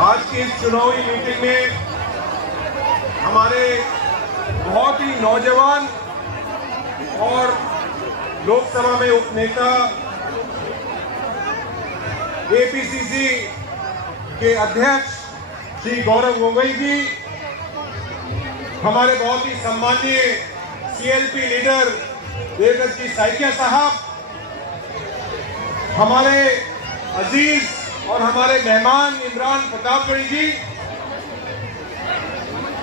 आज की इस चुनावी मीटिंग में हमारे बहुत ही नौजवान और लोकसभा में उपनेता एपीसीसी के अध्यक्ष श्री गौरव गोगोई जी, हमारे बहुत ही सम्मानीय सीएलपी लीडर देवदत्त जी साइकिया साहब, हमारे अजीज और हमारे मेहमान इमरान प्रतापगढ़ी जी,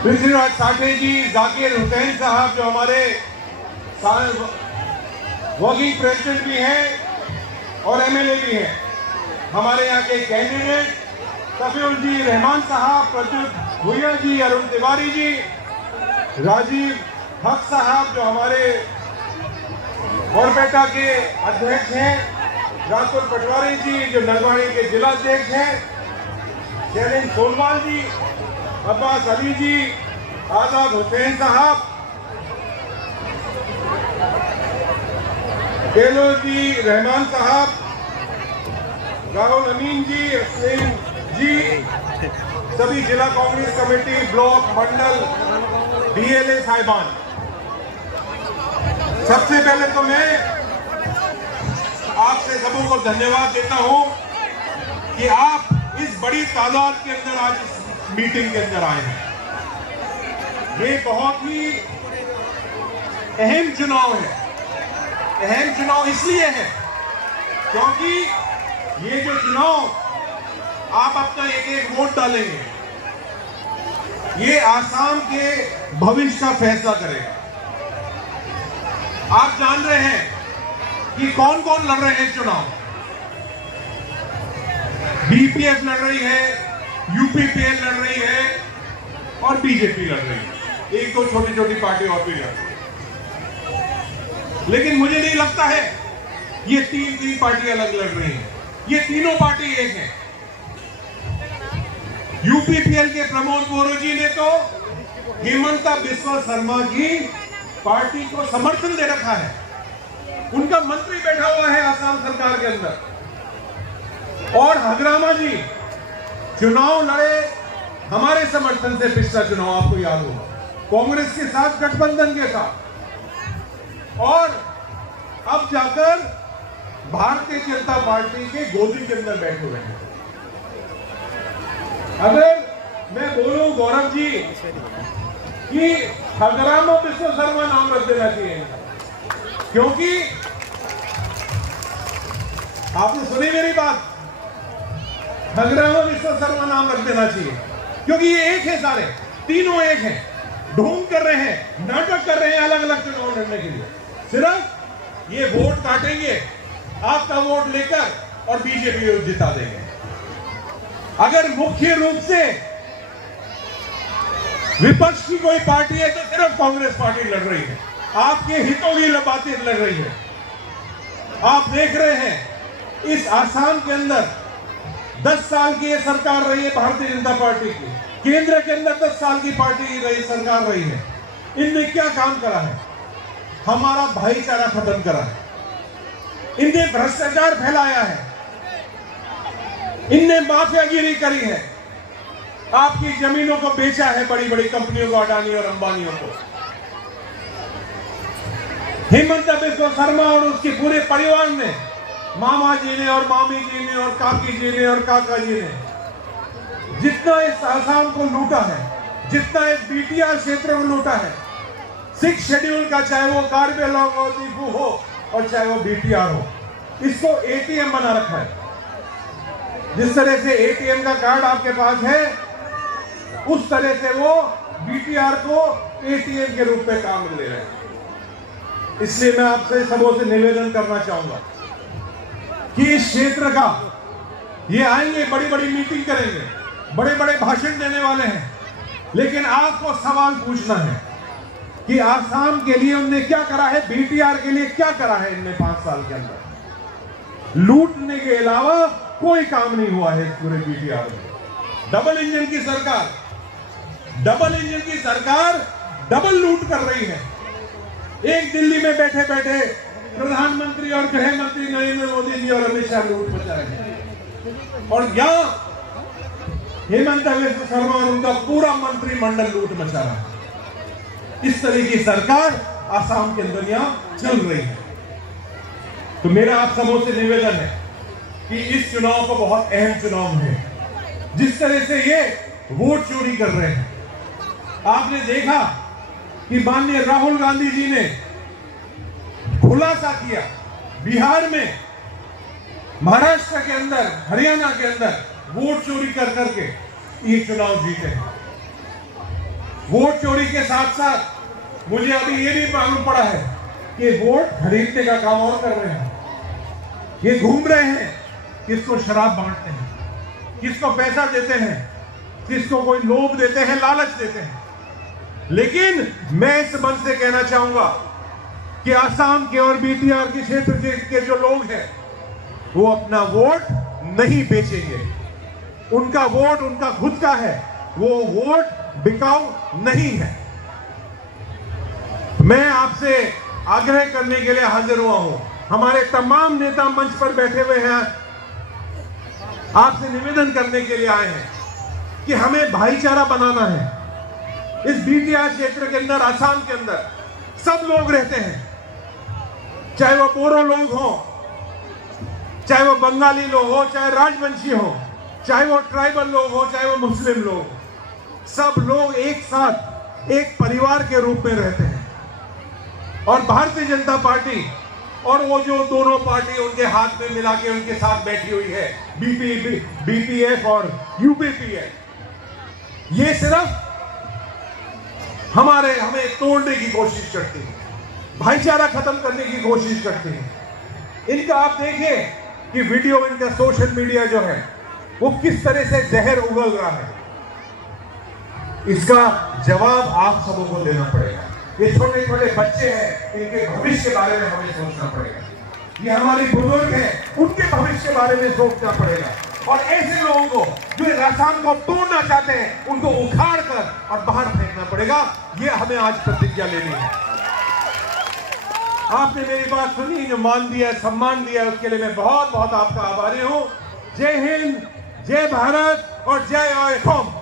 पृथ्वीराज साठे जी, जाकिर हुसैन साहब जो हमारे वर्किंग प्रेसिडेंट भी हैं और एमएलए भी हैं, हमारे यहाँ के कैंडिडेट सफीउल जी, रहमान साहब, प्रत्युत भुइया जी, अरुण तिवारी जी, राजीव हक साहब जो हमारे बरपेटा के अध्यक्ष हैं, राहुल पटवारी जी जो नलवाड़ी के जिला अध्यक्ष हैं, शैलेंद्र सोनवाल जी, अब्बास अली जी, आजाद हुसैन साहब, केलो जी, रहमान साहब, राहुल अमीन जी, असलीम जी, सभी जिला कांग्रेस कमेटी, ब्लॉक, मंडल, डीएलए साहिबान, सबसे पहले तो मैं आपसे सबों को धन्यवाद देता हूं कि आप इस बड़ी तादाद के अंदर आज इस मीटिंग के अंदर आए हैं। ये बहुत ही अहम चुनाव है। अहम चुनाव इसलिए है क्योंकि ये जो चुनाव आप अपना एक एक वोट डालेंगे, ये आसाम के भविष्य का फैसला करेगा। आप जान रहे हैं कि कौन कौन लड़ रहे हैं चुनाव। बीपीएफ लड़ रही है, यूपीपीएल लड़ रही है और बीजेपी लड़ रही है। एक दो छोटी छोटी पार्टी और भी लड़ रही है, लेकिन मुझे नहीं लगता है ये तीन पार्टियां अलग लड़ रही हैं। ये तीनों पार्टी एक है। यूपीपीएल के प्रमोद बोरो जी ने तो हेमंता बिस्वा शर्मा की पार्टी को समर्थन दे रखा है। उनका मंत्री बैठा हुआ है आसाम सरकार के अंदर। और हगरामा जी चुनाव लड़े हमारे समर्थन से, पिछला चुनाव आपको याद होगा, कांग्रेस के साथ, गठबंधन के साथ, और अब जाकर भारतीय जनता पार्टी के गोदी के अंदर बैठे हुए हैं। अगर मैं बोलूं गौरव जी कि हगरामा बिस्वा शर्मा नाम रख देना चाहिए, क्योंकि आपने सुनी मेरी बात, हगरामा बिस्वा शर्मा नाम रख देना चाहिए, क्योंकि ये एक है, सारे तीनों एक हैं, ढोंग कर रहे हैं, नाटक कर रहे हैं अलग अलग चुनाव लड़ने के लिए। सिर्फ ये वोट काटेंगे, आपका वोट लेकर और बीजेपी को जिता देंगे। अगर मुख्य रूप से विपक्ष की कोई पार्टी है तो सिर्फ कांग्रेस पार्टी लड़ रही है, आपके हितों की बातें लड़ रही है। आप देख रहे हैं इस आसाम के अंदर 10 साल की ये सरकार रही है भारतीय जनता पार्टी की, केंद्र के अंदर 10 साल की पार्टी रही, सरकार रही है। इनने क्या काम करा है? हमारा भाईचारा खत्म करा है, इनने भ्रष्टाचार फैलाया है, इनने माफियागिरी करी है, आपकी जमीनों को बेचा है बड़ी बड़ी कंपनियों को, अडानी और अंबानियों को। हेमंता बिस्वा शर्मा और उसके पूरे परिवार ने, मामा जी ने और मामी जी ने और काकी जी ने और काका जी ने जितना इस आसाम को लूटा है, जितना इस बीटीआर क्षेत्र को लूटा है, 6 शेड्यूल का, चाहे वो कार्बे हो, दीपू हो और चाहे वो बीटीआर हो, इसको एटीएम बना रखा है। जिस तरह से एटीएम का कार्ड आपके पास है, उस तरह से वो बीटीआर को एटीएम के रूप में काम ले रहे हैं। इसलिए मैं आपसे सबों से निवेदन करना चाहूंगा कि इस क्षेत्र का, ये आएंगे, बड़ी बड़ी मीटिंग करेंगे, बड़े बड़े भाषण देने वाले हैं, लेकिन आपको सवाल पूछना है कि आसाम के लिए उनने क्या करा है, बीटीआर के लिए क्या करा है इनने 5 साल के अंदर। लूटने के अलावा कोई काम नहीं हुआ है इस पूरे बीटीआर में। डबल इंजन की सरकार, डबल इंजन की सरकार डबल लूट कर रही है। एक दिल्ली में बैठे बैठे प्रधानमंत्री और गृह मंत्री नरेंद्र मोदी जी और अमित शाह लूट मचा रहे हैं, और यहाँ हेमंत बिस्वा शर्मा और उनका पूरा मंत्रिमंडल लूट मचा रहा है। इस तरह की सरकार आसाम के अंदर यहां चल रही है। तो मेरा आप सबों से निवेदन है कि इस चुनाव को बहुत अहम चुनाव है। जिस तरह से ये वोट चोरी कर रहे हैं, आपने देखा कि माननीय राहुल गांधी जी ने खुलासा किया बिहार में, महाराष्ट्र के अंदर, हरियाणा के अंदर वोट चोरी कर करके ये चुनाव जीते हैं। वोट चोरी के साथ साथ मुझे अभी ये भी मालूम पड़ा है कि वोट खरीदने का काम और कर रहे हैं। ये घूम रहे हैं, किसको शराब बांटते हैं, किसको पैसा देते हैं, किसको कोई लोभ देते हैं, लालच देते हैं। लेकिन मैं इस मंच से कहना चाहूंगा कि आसाम के और बीटीआर के क्षेत्र के जो लोग हैं वो अपना वोट नहीं बेचेंगे। उनका वोट उनका खुद का है, वो वोट बिकाऊ नहीं है। मैं आपसे आग्रह करने के लिए हाजिर हुआ हूं, हमारे तमाम नेता मंच पर बैठे हुए हैं, आपसे निवेदन करने के लिए आए हैं कि हमें भाईचारा बनाना है। इस बीटीआर क्षेत्र के अंदर, आसाम के अंदर सब लोग रहते हैं, चाहे वो बोरो लोग हो, चाहे वो बंगाली लोग हो, चाहे राजवंशी हो, चाहे वो ट्राइबल लोग हो, चाहे वो मुस्लिम लोग, सब लोग एक साथ एक परिवार के रूप में रहते हैं। और भारतीय जनता पार्टी और वो जो दोनों पार्टी उनके हाथ में मिला के उनके साथ बैठी हुई है, बीपीएफ और यूपीपीएफ, ये सिर्फ हमें तोड़ने की कोशिश करती है, भाईचारा खत्म करने की कोशिश करती है। इनका आप देखें कि वीडियो, इनका सोशल मीडिया जो है वो किस तरह से जहर उगल रहा है। इसका जवाब आप सबों को देना पड़ेगा। ये छोटे छोटे बच्चे हैं, इनके भविष्य के बारे में हमें सोचना पड़ेगा। ये हमारे बुजुर्ग हैं, उनके भविष्य के बारे में सोचना पड़ेगा। और ऐसे लोगों को जो आसाम को तोड़ना चाहते हैं, उनको उखाड़ कर और बाहर फेंकना पड़ेगा। ये हमें आज प्रतिज्ञा लेनी है। आपने मेरी बात सुनी, जो मान दिया, सम्मान दिया, उसके लिए मैं बहुत बहुत आपका आभारी हूं। जय हिंद, जय भारत और जय असम।